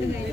ഇജ്ജ്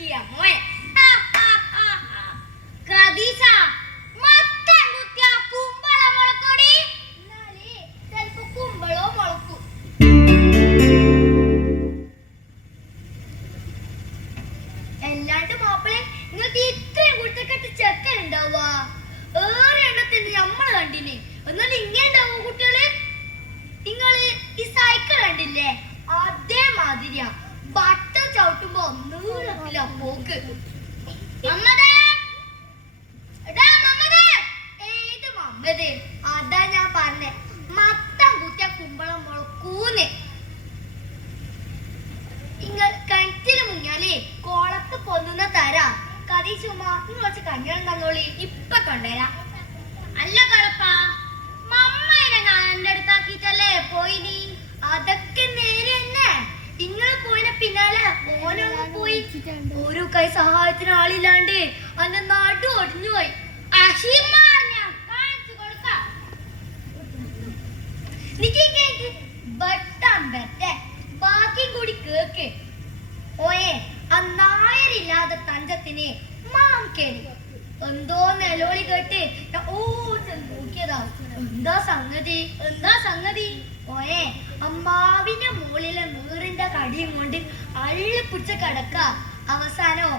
കുറ്റിയ മോയെ കദീസ മത്തൻ കുത്തിയ കുമ്പള മുളക്കൊടി എന്നാലേ ചിലപ്പോ കുമ്പളോ മുളക്കും. എല്ലാണ്ട് മാപ്പിളെ നിങ്ങൾക്ക് ഇത്രയും കുട്ടിക്കെട്ട് ചെക്കൻ ഉണ്ടാവുക ഏറെ എണ്ണത്തിന് നമ്മള് കണ്ടില്ലേ. എന്നാലും ഇങ്ങനെ ഉണ്ടാവും കുട്ടികള്. നിങ്ങള് ഈ സൈക്കിൾ കണ്ടില്ലേ അതേമാതിരിയാ ബട്ടൺ ചവിട്ടുമ്പോ നീളത്തില്ല പോക്ക്. ഏത് മമ്മത് അതാ ഞാൻ പറഞ്ഞേ മത്തം കുത്തിയ കുമ്പളം മുളക്കൂന്ന്. നിങ്ങൾ കിണറ്റില് മുങ്ങിയാലേ കോളത്ത് പൊന്നുന്ന തരാ കതി ചുമ്മാ നിങ്ങൾ വെച്ച് കഞ്ഞാൻ തന്നോളി ഇപ്പൊ കൊണ്ടുവരാ. അല്ല കളപ്പ മമ്മനെ ഞാൻ എന്റെ അടുത്താക്കിട്ടല്ലേ പോയിനി. അതൊക്കെ നേരെ തന്നെ. നിങ്ങൾ പോയിനെ പിന്നാലെ ഓനൊന്നും പോയി. ഒരു കൈ സഹായത്തിന് ആളില്ലാണ്ട് അന്റെ നാട്ടു ഒടിഞ്ഞു പോയി. ബാക്കി കൂടി കേക്ക് ഓയെ ആ നായരില്ലാതെ തഞ്ചത്തിന് മാം കേറി എന്തോ നെലോളി കേട്ട് നോക്കിയതാ. എന്താ സംഗതി ഓയെ അമ്മാവിന്റെ മുകളിലെ നീറിന്റെ കടിയും കൊണ്ട് അള്ളിപ്പിടിച്ച കിടക്ക. അവസാനോ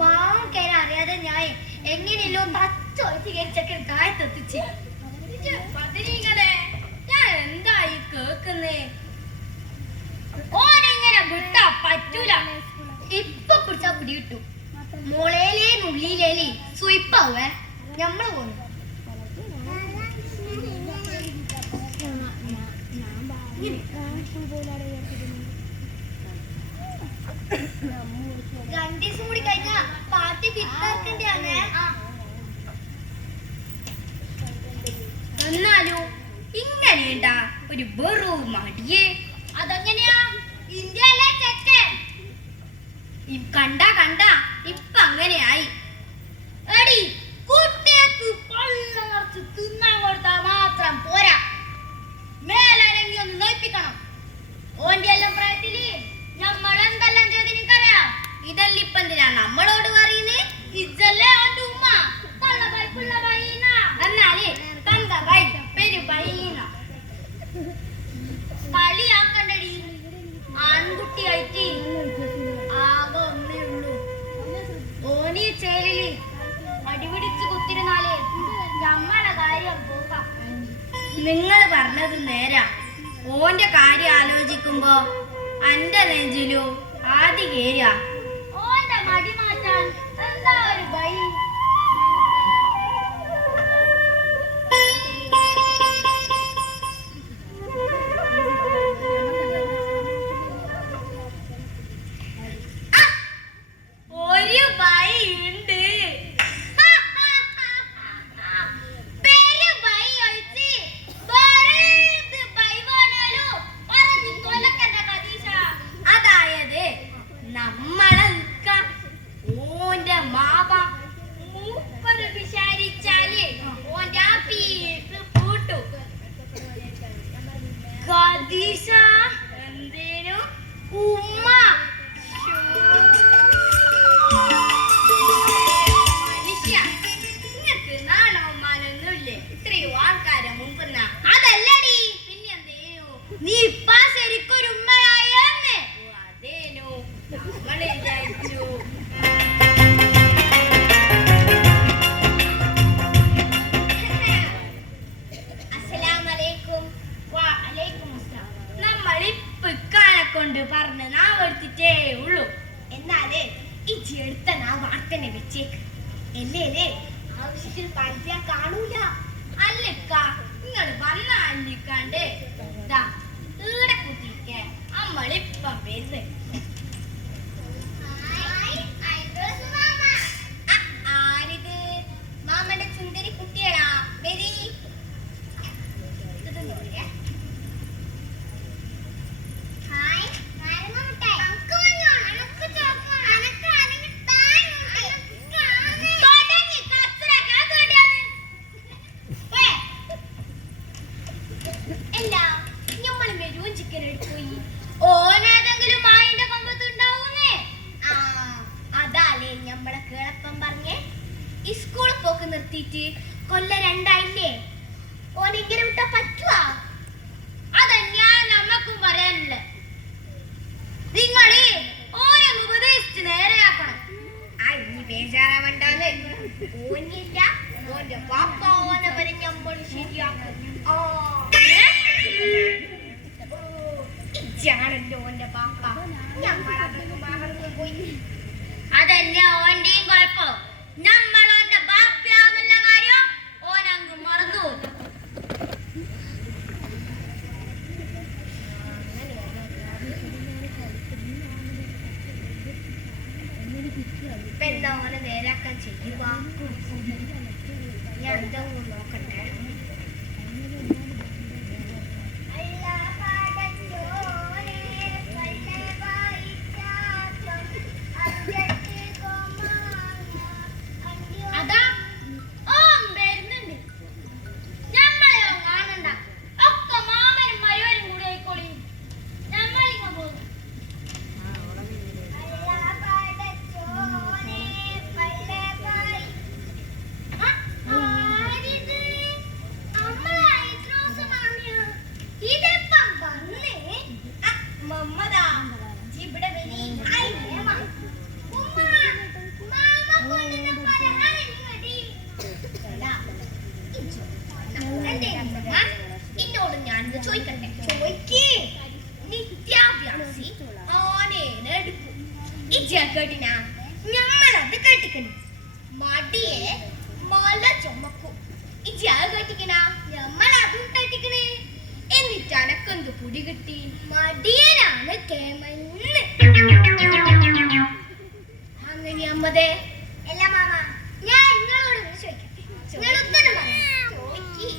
മാം കയറി അറിയാതെ ഞാൻ എങ്ങനെയല്ലോ തച്ചൊളിച്ച് കയറിച്ചക്കൻ താഴത്തെത്തിച്ച്. ഞാൻ എന്തായി കേക്കുന്നേ ഓനെങ്ങനെ വിട്ടാ പറ്റൂല. ഇപ്പൊ പിടിച്ചാ പിടി കിട്ടും. മോളേലേ നുള്ളിയിലേലേ സുയിപ്പാവേ ഞമ്മള് പോന്നു. രണ്ടീസം കൂടി കഴിഞ്ഞാ പാർട്ടി പിത്താർക്കണ്ടേ. എന്നാലും ഇങ്ങനെയുണ്ടാ ഒരു വെറും മടിയേ. അതെങ്ങനെയാ ഇന്ത്യയിലെ ചെക്കൻ കണ്ട ഇപ്പൊ അങ്ങനെയായി. എടി കുട്ടികൾക്ക് പള്ള നിറച്ച് തിന്നാൻ കൊടുത്താൽ മാത്രം പോരാ, മേലനങ്ങി ഒന്ന് നോയിപ്പിക്കണം. ഓന്റെ എല്ലാം പ്രായത്തില് നമ്മളെന്തെല്ലാം ചെയ്ത് നിനക്കറിയാം. ഇതെല്ലാം ഇപ്പൊ എന്തിനാ നമ്മളോട് പറയുന്നേ? ഇതല്ലേ ഓന്റെ ഉമ്മ തള്ള ബൈ പുള്ള ബൈന എന്നാല് തന്ത ബൈ പെരു ബൈന കളിയാക്കണ്ടടി. ആൺകുട്ടിയായിട്ട് ആകെ ഒന്നേ ഉള്ളൂ. ഓനി ചേലില് അടിപിടിച്ച് കുത്തിരുന്നാലേ നമ്മളെ കാര്യം പോകാം. നിങ്ങൾ പറഞ്ഞത് നേരാ. ഓന്റെ കാര്യം ആലോചിക്കുമ്പോ അന്റെ നെഞ്ചിലു ആദ്യ കേര. ഓന്റെ മടി മാറ്റാൻ എന്താ ഒരു ഭയ. ഒരു ഭയ ഉണ്ട്. അതായത് നമ്മളെ ഓന്റെ മാവ മൂപ്പര് വിചാരിച്ചാല് ഓന്റെ ആ പീസ് പൂട്ടു. ഖദീജ എന്തേനു ഉമ്മ മനുഷ്യ നിങ്ങക്ക് നാണോ മാനൊന്നുമില്ലേ? ഇത്രയും ആൾക്കാരെ മുമ്പ് അതല്ലടി പിന്നെ എന്തേനു നീ ഇപ്പ ശരിക്കൊരു ഉമ്മയായെന്ന്. അതേനു നമ്മള് വിചാരിച്ചു. നമ്മളിപ്പിക്കാനെ കൊണ്ട് പറഞ്ഞ് നാവെടുത്തിട്ടേ ഉള്ളൂ. എന്നാല് ഇച്ചി എടുത്ത നാ വാർത്തനെ വെച്ചേക്ക്. എല്ലേ ആവശ്യത്തിൽ പരത്തിയാ കാണൂല. അല്ലക്ക നിങ്ങൾ വന്ന അല്ലിക്കാണ്ട് ഈടെ കുത്തിരിക്കെ നമ്മളിപ്പം വരുന്നത്. ആരിത്? മാമന്റെ സുന്ദരി കുട്ടിയടാ. വെരി ഓനേതെങ്കിലും ഈ സ്കൂൾ പോക്ക് നിർത്തിയിട്ട് കൊല്ലം 2 ആയില്ലേ? ഓനെങ്ങനെ വിട്ടാ പറ്റുവാ? അതന്നെയാ നമ്മക്കും പറയാനില്ല. നിങ്ങള് ഓനെ ഉപദേശിച്ച് നേരെയാക്കണം. ഇനി ബേജാറാവണ്ടാന്ന്. ഓനില്ല, ഓന്റെ പാപ്പ ഓനെ വരെ നമ്മൾ ശരിയാക്കും. ഇജാണല്ലോ ഓന്റെ പാപ്പ. നമ്മളതൊക്കെ മറന്നു പോയി. അതന്നെ ഓന്റെയും കുഴപ്പം. നമ്മൾ ഓന്റെ ബാപ്പയാന്നുള്ള കാര്യം ഓനങ്ങ് മറന്നു. എന്താ ഓനെ നേരാക്കാൻ ചെയ്യുക? ഞാൻ ഇതൊന്നും നോക്കട്ടെ. ഞമ്മളത് കെട്ടിക്കണം. മടിയെ മല ചുമക്കും. കെട്ടിക്കണ ഞമ്മളതും കെട്ടിക്കണേ. എന്നിട്ട് അനക്കെന്ത് പുടി കിട്ടി? മടിയനാണ് കേമന്ന്. അങ്ങനെ അമ്മതേ അല്ല മാമ, ഞാൻ നിങ്ങളോട് ചോദിക്കട്ടെ. നിങ്ങൾ ഉത്തരം ചോദിക്കി.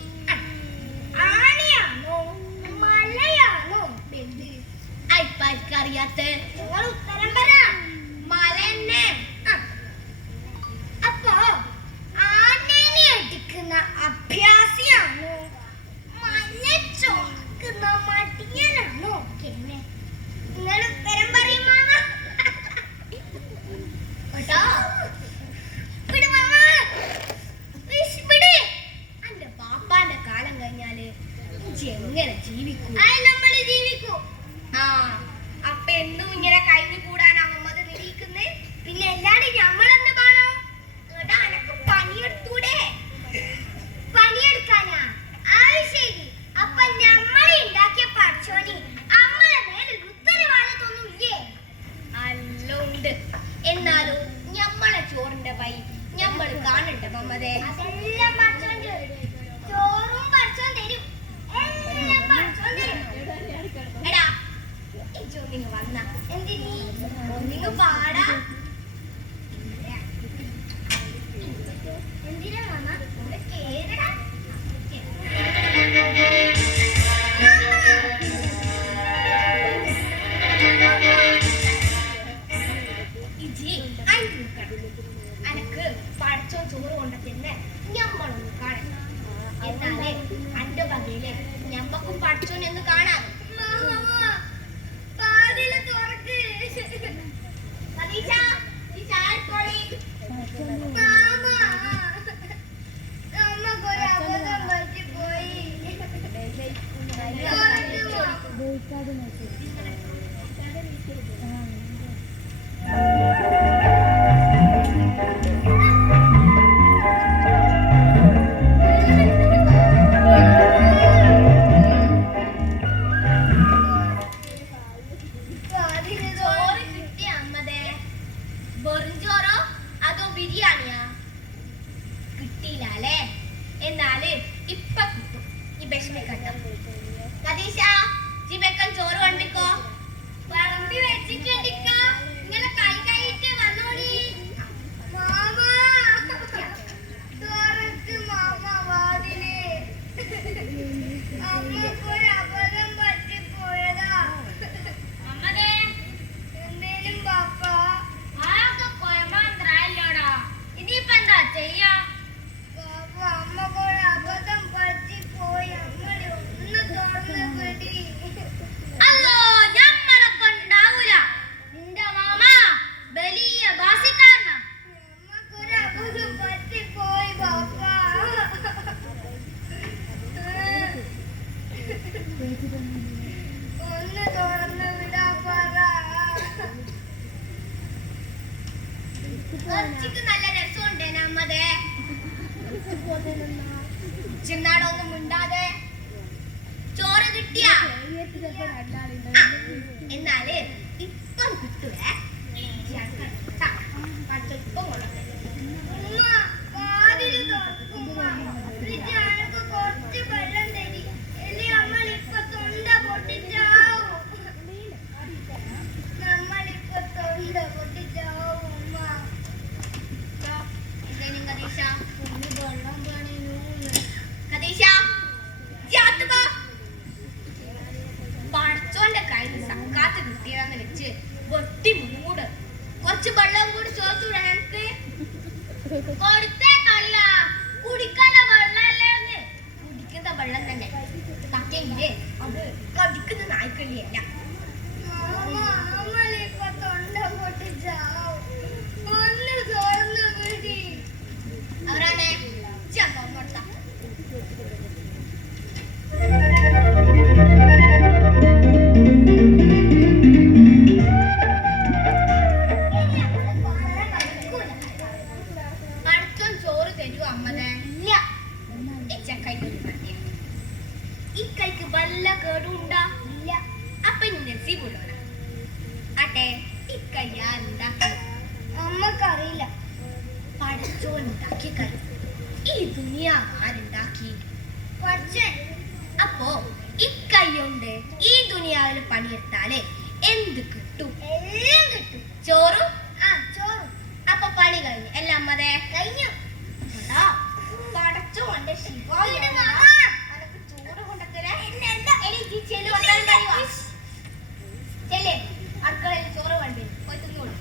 ആനയാണോ മലയാണോ വലുത്? അറിയാത്ത നിങ്ങൾ ഉത്തരം പറ. മലന്നെ. അപ്പോ ആനനെ അടിക്കുന്ന അഭ്യാസിയാണോ മല ചോക്കുന്ന മടിയനാണോ? നിങ്ങൾ ഉത്തരം പറയും മാമ. അന്റെ പാപ്പാന്റെ കാലം കഴിഞ്ഞാല് എങ്ങനെ ജീവിക്കും? നമ്മള് ജീവിക്കൂ. അപ്പൊ എന്നും ഇങ്ങനെ കഴിഞ്ഞു കൂടാനാ നമ്മത് നിരീക്കുന്നത്. പിന്നെ എല്ലാരും നമ്മളെന്ത് കാണോ? അനക്ക് പണിയെടുത്തൂടെ? പണിയെടുക്കാനാ? ശരി. അപ്പൊ നമ്മളെ ഉണ്ടാക്കിയ പഠിച്ചോനി നമ്മളെ മേലെ ഉത്തരവാദിത്വമൊന്നും ഇല്ലേ? അല്ലുണ്ട്. എന്നാലും ഞമ്മളെ ചോറിന്റെ വൈ ഞമ്മള് കാണണ്ട മമ്മതേ. അതെല്ലാം പഠിച്ചോൻ ചോറും പഠിച്ചോൻ തരും. എല്ലാം പഠിച്ചോൻ തരും. എടാ നിങ്ങൾ വന്ന എന്തിനീ നിങ്ങൾ പാടാ? എന്തിനാ വന്ന? കേരള അനക്ക് പഠിച്ചോ ചോറ് കൊണ്ടത്തിന്നെ ഞമ്മളൊന്ന് കാണാം. എന്നാലേ അന്റെ വകയില് ഞമ്മക്കും പഠിച്ചോന്ന് കാണാം. വെറുംചോറോ അതോ ബിരിയാണിയാ? കിട്ടിയില്ല അല്ലേ? എന്നാല് ഇപ്പൊ കിട്ടും. ഈ വിഷമിക്കട്ടോ. കദീഷ, ജിബക്കൻ ചോറ് കണ്ടിക്കോ. വിളമ്പി വെച്ചിട്ടുണ്ടിക്ക. ഇങ്ങനെ കൈ കൈയിട്ട് വന്നോളി. മാമാ തുറക്ക് മാമ വാതില്. അമ്മക്കൊരു അബദ്ധം പറ്റിപ്പോയതാ. അമ്മതേ എന്തേലും പാപ്പ. ഇനിയിപ്പോ എന്താ ചെയ്യാ? അമ്മക്കൊരു അബദ്ധം പറ്റിപ്പോയി. അമ്മ ഒന്ന് തുറന്ന് പിടി. അല്ലോ ഞമ്മളെ കൊണ്ടാവൂല. നിന്റെ നല്ല രസമുണ്ട് നമ്മതേ ചിന്നാടൊന്നും മിണ്ടാതെ ചോറ് കിട്ടിയ എന്നാല് ഇപ്പം കിട്ടുവേ ഇപ്പം കുറച്ച് വെള്ളം തരി എല്ലി നമ്മളിപ്പൊ തൊണ്ട പൊട്ടിച്ചാവും നമ്മളിപ്പൊ തൊണ്ട പൊട്ടിച്ചാവും ഉമ്മ എന്തേനും കദീഷ വെള്ളം വേണേനു കദീഷ പടച്ചോന്റെ കയ്യിൽ സക്കാത്ത് കിട്ടിയതെന്ന് വെച്ച് വെട്ടി മൂട് കുറച്ച് വെള്ളം കൂടി ചോദിച്ചൂടെ എനിക്ക് കൊടുത്തേ കളിയാ കുടിക്കാനുള്ള വെള്ളമല്ലേ കുടിക്കുന്ന വെള്ളം തന്നെ പക്ഷേങ്കില് അത് കടിക്കുന്ന നായ്ക്കളിയല്ല അവരാണേ കൊടുത്താ ഇക്കൈക്ക് വല്ല കേടുണ്ടാ ഇല്ല അപ്പൊ നസീബുള്ളവനാ അട്ടെ ഇക്കയ്യ ഉണ്ടാക്കി അമ്മക്കറിയില്ല പഠിച്ചോൻ ഉണ്ടാക്കിയ കൈ ഈ ദുനിയാ ആരുണ്ടാക്കി പഠിച്ചേ അപ്പോ ഇക്കയ്യുണ്ട് ഈ ദുനിയാവിൽ പണിയെടുത്താലേ എന്ത് കിട്ടും എല്ലാം കിട്ടും ചോറും ചോറും അപ്പൊ പണി കഴിഞ്ഞു എല്ലാം അമ്മതേ കഴിഞ്ഞു പടച്ചോന്റെ ശിവ അടുക്കളയിൽ ചോറ് വേണ്ടി പോയി തിന്നോളൂ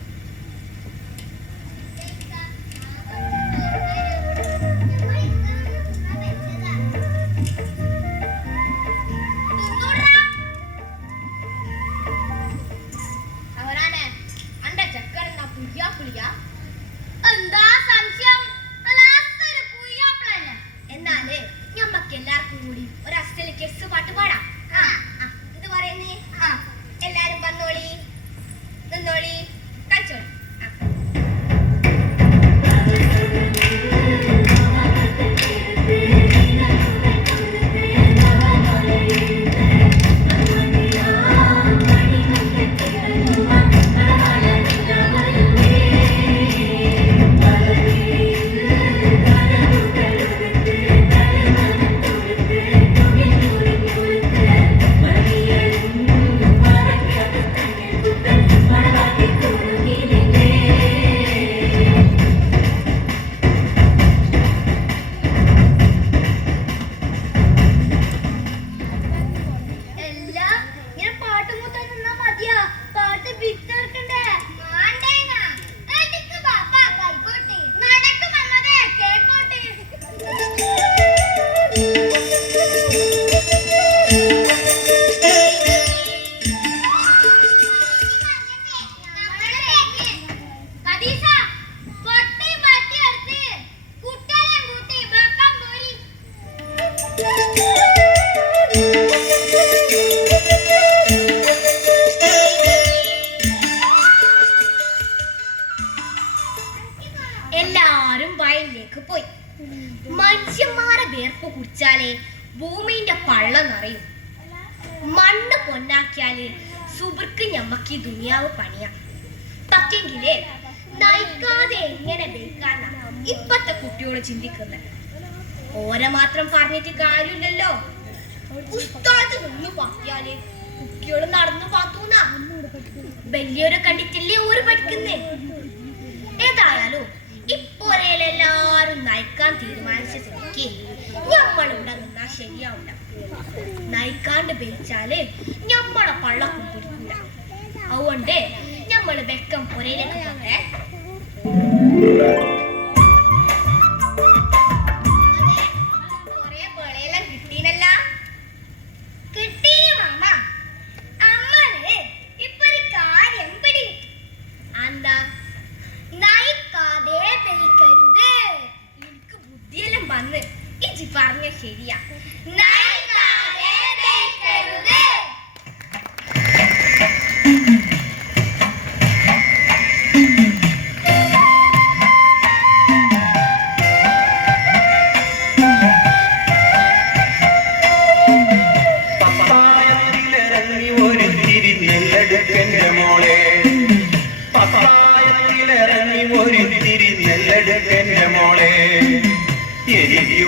അവരാണ് അന്റെ ചക്കരന്ന പുയ്യാപ്പുളിയ എന്താ സംശയം എന്നാല് ഞമ്മക്ക് എല്ലാവർക്കും കൂടി ഒരു അസ്റ്റല് കെസ് പാട്ട് പാടാം ഇത് പറയുന്നേ എല്ലാരും വന്നോളി നിന്നോളി കഴിച്ചോളി എല്ലാരും വയലിലേക്ക് പോയി മനുഷ്യന്മാരെ വേർപ്പ് കുടിച്ചാലേ ഭൂമിന്റെ പള്ളം നിറയും മണ്ണ് പൊന്നാക്കിയാല് സുബർക്ക് ഞമ്മക്ക് ഈ ദുനിയാവ് പണിയാം പക്ഷെങ്കിലേ നയിക്കാതെ എങ്ങനെ വെക്കാന്ന ഇപ്പത്തെ കുട്ടിയോട് ചിന്തിക്കുന്നത് ഓരെ മാത്രം പറഞ്ഞിട്ട് കാര്യമില്ലല്ലോ ഉസ്താദ് നിന്ന് പാക്കിയാല് കുട്ടിയോട് നടന്നു പാത്തൂന്ന വലിയൊരു കണ്ടിട്ടില്ലേ ഓര് പഠിക്കുന്നേ ഏതായാലും ഇപ്പോരെല്ലാരും നയിക്കാൻ തീരുമാനിച്ച സ്ഥിതിക്ക് ഞമ്മളിവിടെ നിന്നാ ശരിയാവില്ല നയിക്കാണ്ട് പേച്ചാല് ഞമ്മളെ പള്ളക്കും പിടിക്കൂല അതുകൊണ്ട് ഞമ്മള് വെക്കം പുരയിലേക്ക് പോട്ടെ കൊറേ പേളയെല്ലാം കിട്ടീനല്ല കിട്ടീ അമ്മ അമ്മന് ഇപ്പൊ ഒരു കാര്യം പിടി എന്താ നയിക്കാതെ വെളിക്കരുത് എനിക്ക് ബുദ്ധിയെല്ലാം വന്ന് ഇജി പറഞ്ഞ ശരിയാ നയിക്കാതെ വെളിക്കരുത് ഒരിത്തിരി നെല്ലെടുക്കെന്റെ മോളെ എനിക്ക്